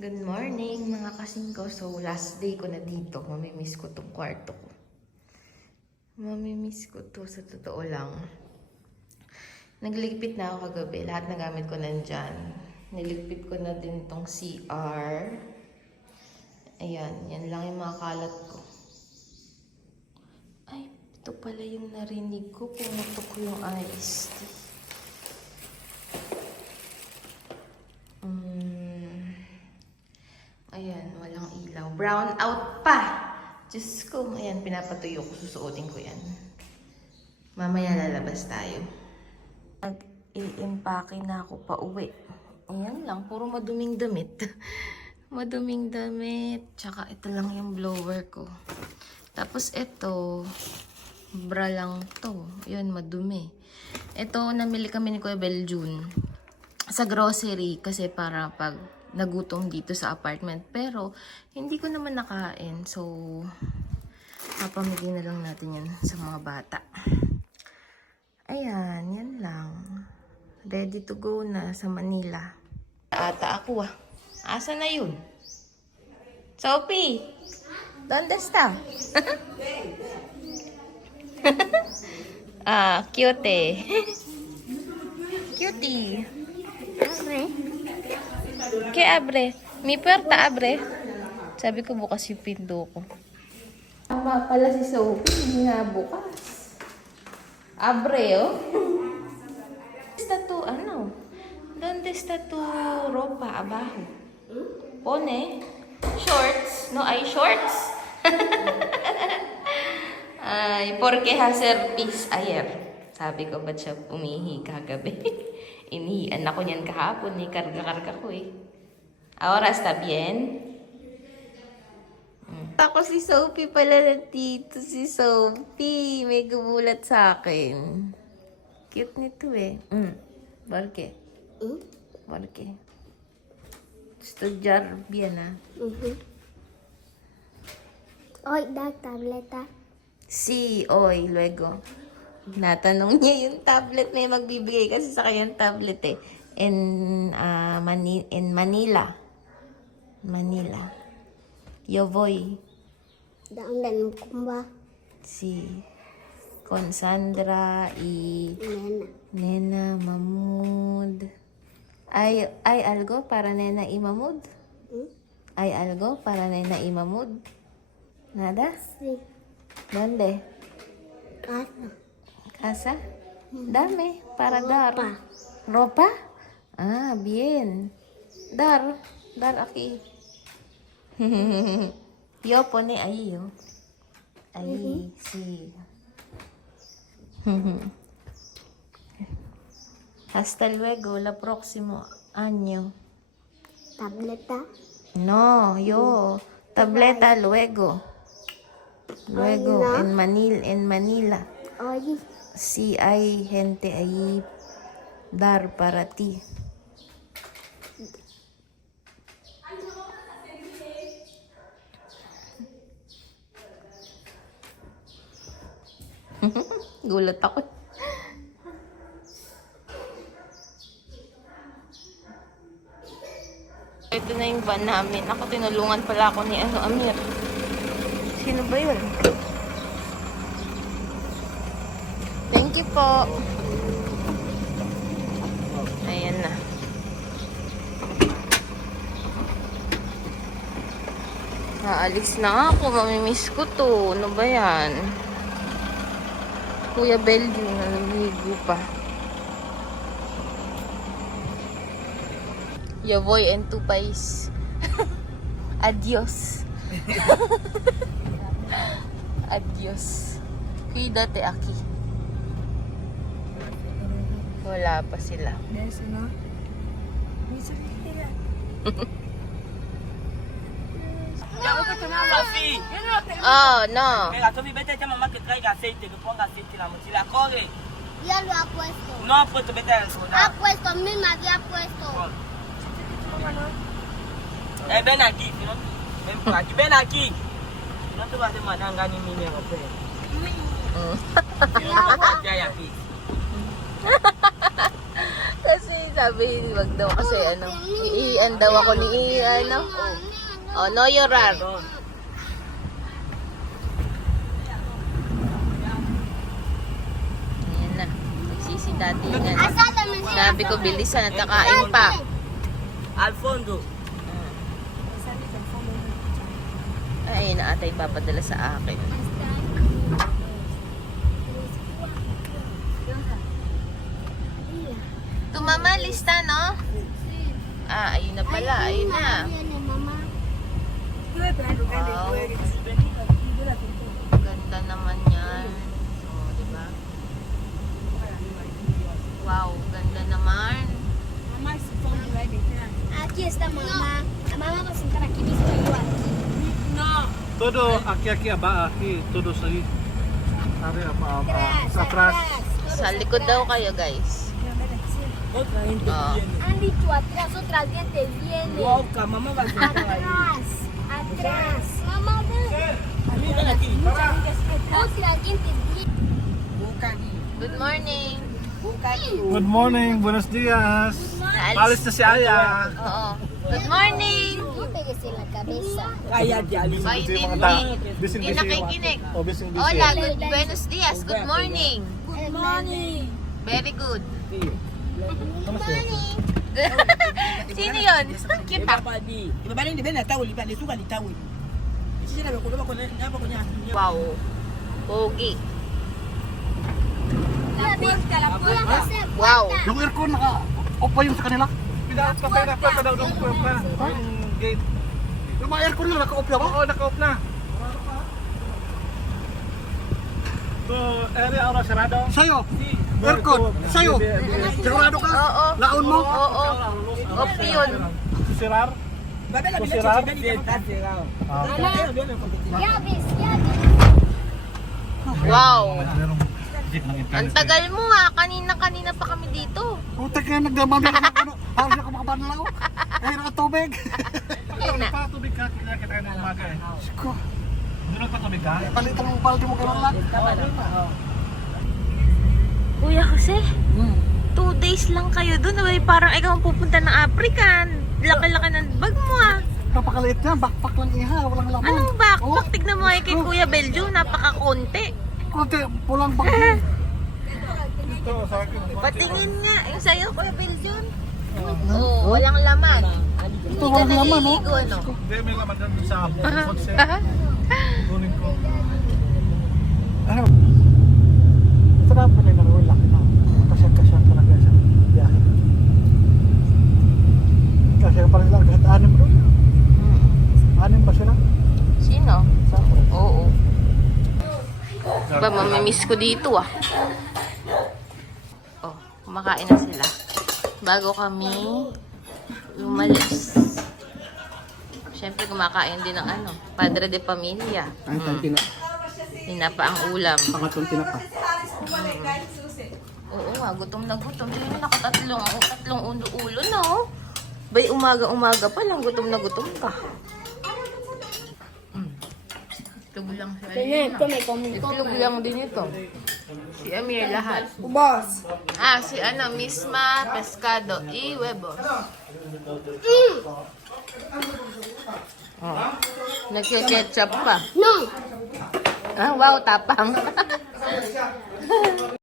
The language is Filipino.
Good morning mga kasingko. So last day ko na dito. Mamimiss ko tong kwarto ko. Mamimiss ko to sa totoo lang. Nagligpit na ako kagabi. Lahat ng gamit ko nandyan. Niligpit ko na din tong CR. Ayan. Yan lang yung mga kalat ko. Ay, ito pala yung narinig ko. Pumutok ko yung iced tea. Ayan, walang ilaw. Brown out pa! Diyos ko. Ayan, pinapatuyo ko. Susuotin ko yan. Mamaya lalabas tayo. Nag-i-impake na ako pa uwi. Ayan lang. Puro maduming damit. Maduming damit. Tsaka ito lang yung blower ko. Tapos ito, bra lang to. Yun, madumi. Ito, namili kami ni Kuya Beljun sa grocery kasi para pag nagutom dito sa apartment. Pero, hindi ko naman nakain. So, papamigay na lang natin yan sa mga bata. Ayan, yan lang. Ready to go na sa Manila. Ata ako ah. Asa na yun? Sophie! ¿Dónde está? Ah, cute. Cutie. Abre. ¿Qué abre? Mi puerta abre. Sabi ko bukas yung pinto ko. Tama pala si Sophie. Hindi nga bukas. Abre, oh. Está tu, ano? ¿Dónde está tu ropa abajo? Pone. Shorts. No hay shorts. Ay, ¿por qué hacer pis ayer? Sabi ko, ba't siya umihi kagabi? Inihian ako niyan kahapon. Karga-karga ko eh. Ahora está bien? Ako si Sophie pala nandito. Si Sophie. May gumulat sa akin. Cute nito eh. ¿Por qué? ¿Por qué? Estudiar bien ah. Hoy, da tableta. Sí, hoy, luego. Natanong niya yung tablet. May magbibigay kasi sa kanyang tablet eh. In Manila. Manila. Yo voy. Daan dan kumba. Sí. Con Sandra y Nena. Nena Mahmoud. ¿Hay algo para Nena y Mahmoud? ¿Hay algo para Nena y Mahmoud? ¿Nada? Sí. ¿Dónde? Casa. ¿Casa? Dame para dar. ¿Ropa? Ah, bien. Dar aquí. Yo pone ahí, yo. Ahí, sí. Hasta luego, la próximo año. Tableta. No, yo. Tableta luego. Luego, Ay, no. en Manila. Hoy. Sí, hay gente ahí dar para ti. Gulat ako. Ito na yung van namin. Ako tinulungan pala ako ni Amir. Sino ba yun? Thank you po. Ayan na. Naalis na ako. Mamimiss ko to. Ano ba yan? Kuya Beljun na naghihigo pa. Yo voy en tu país. Adios. Adios. Cuídate aquí. Wala pa sila. Sophie, Oh, no. venga, Sophie, vete a mamá que traiga aceite, que ponga aceite en la mochila. Corre. Ya lo ha puesto. No ha puesto, vete a eso. Ha puesto, misma había puesto. Ven aquí, si no, ven por aquí, ven aquí. Si no te vas a hacer mananga ni mi negro, pues. Si no te vas a quedar aquí. Kasi Sabi, wag daw kasi ano, iian daw ako ni ano. Oh, no yorar. Ayan na, nagsisidatingan. Sabi ko, bilisan at kakain pa. Alfondo. Ay, na atay papadala sa akin. Tumama, lista, no? Ah, ayun na pala, ayun na. Wow. Ganda naman yan. Oh, di ba? Wow, ganda naman. Aquí está mamá. La mamá va a sentar aquí mismo y yo aquí. Todo aquí aquí, todo ahí. Ari atrás. Sa likod daw kayo, guys. Otra gente Ah. viene. Han dicho atrás, otra gente viene. Wow, mamá va a sentar ahí. Atrás, atrás. Mamá, ven. Ven aquí. Otra gente viene. Good morning. Good morning, buenos dias. Alis na si Aya. Oo. Good morning. No pegues en la cabeza. Cállate, Alice. Bye, Busy mga Tindy. tao. Busy, Hindi nakikinig. Oh, busy. Hola, good buenos dias. Good morning. Good morning. Very good. Ano siya? Sino yun? Kita. Wow. Pogi. La puerta, la puerta. Wow. Yung aircon naka-off pa yun sa kanila. Pinaka daw ng gate. Yung mga aircon nila naka-off na ba? Oo, naka-off na. So, area ahora cerrado. Sa'yo? Aircon? Sa'yo? Sigurado ka? Oo. Laon mo? Oo. Off yun. Susirar? Ya ves, ya ves. Wow. Ang tagal mo ha. Kanina pa kami dito. Puta kaya nagdamami ka ng ano. Halos ako makabanlaw. Ay, nakatubig. Ayun na. Tubig ka, kita na umaga eh. Siko. Doon pa tubig ka? Palitan mo balde mo karon lang. Kuya Jose, 2 days lang kayo dun. Parang ikaw ang pupunta ng African. Laki-laki ng bag mo ah. Napakaliit yan, backpack lang iha, walang laman. Anong backpack? Tignan mo kay Kuya Beljo, napaka-konti. Konti, pulang bag. Ito, sa akin. Patingin nga, yung sa'yo Kuya Beljo. Oo, walang laman. Ito, Hindi ka walang laman, no? naliligo, no? Hindi, may laman dyan sa food set. Kunin ko. Ano? Sarap pa nila rin, laki na. Kasya talaga siya. Biyahe. Kasya pa nila, kahit 6 doon. 6 ba sila? Sino? Sa Oo. Ba, mamimiss ko dito ah. Oh, kumakain na sila. Bago kami umalis. Siyempre kumakain din ng ano, Padre de Familia. Tinapa ang ulam. Pangatong tinapa. Oo nga, gutom na gutom. Tingnan tatlong ulo na oh. Bay, umaga pa lang, gutom na gutom ka. Itlog lang siya. Itlog lang din ito. Si Amir lahat. Boss. Ah, si ano, Misma, Pescado, y Huevos. Oh. Nagke-ketchup pa. No. Ah, wow, tapang.